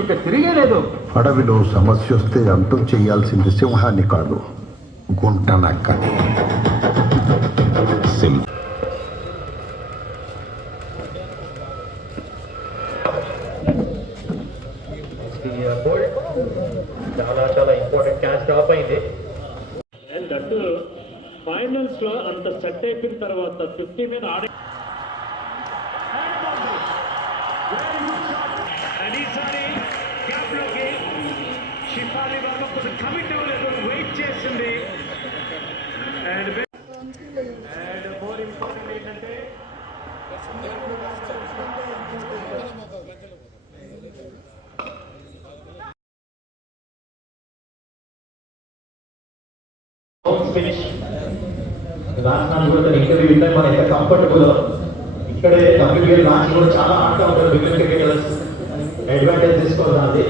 ఇక తిరిగేలేదు. అడవిలో సమస్య వస్తే అంతం చేయాల్సింది సింహాన్ని కాదు గుంట నక్కని సిం బోల్ట్ చాలా చాలా ఇంపార్టెంట్ క్యాచ్ డ్రాప్ అయింది. అండ్ దట్ ఫైనల్స్లో అంత సెట్ అయిపోయిన తర్వాత ఫిఫ్టీ మీద ఆడే రాష్ట్రానికి కూడా ఇంటర్వ్యూ ఎంత కంఫర్టబుల్ ఇక్కడే డబ్ల్యూబీఎల్ కూడా చాలా ఆడుతూ ఉంటారు క్రికెట్ క్రికెటర్స్ అడ్వాంటేజ్ తీసుకోవాలి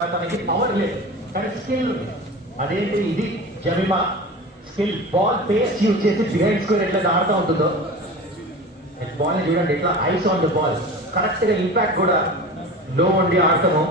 తనకి పవర్ లేదు. కానీ స్కిల్ ఉంది. అదేంటి ఇది Jemimah. Skill ball pace use చేసి బిహైండ్ స్కోర్ ఎట్లా ఆడుతూ ఉంటుందో. బాల్ చూడండి ఎట్లా ఐస్ ఆన్ ద బాల్ కరెక్ట్గా ఇంపాక్ట్ కూడా లో ఉండి ఆడటము.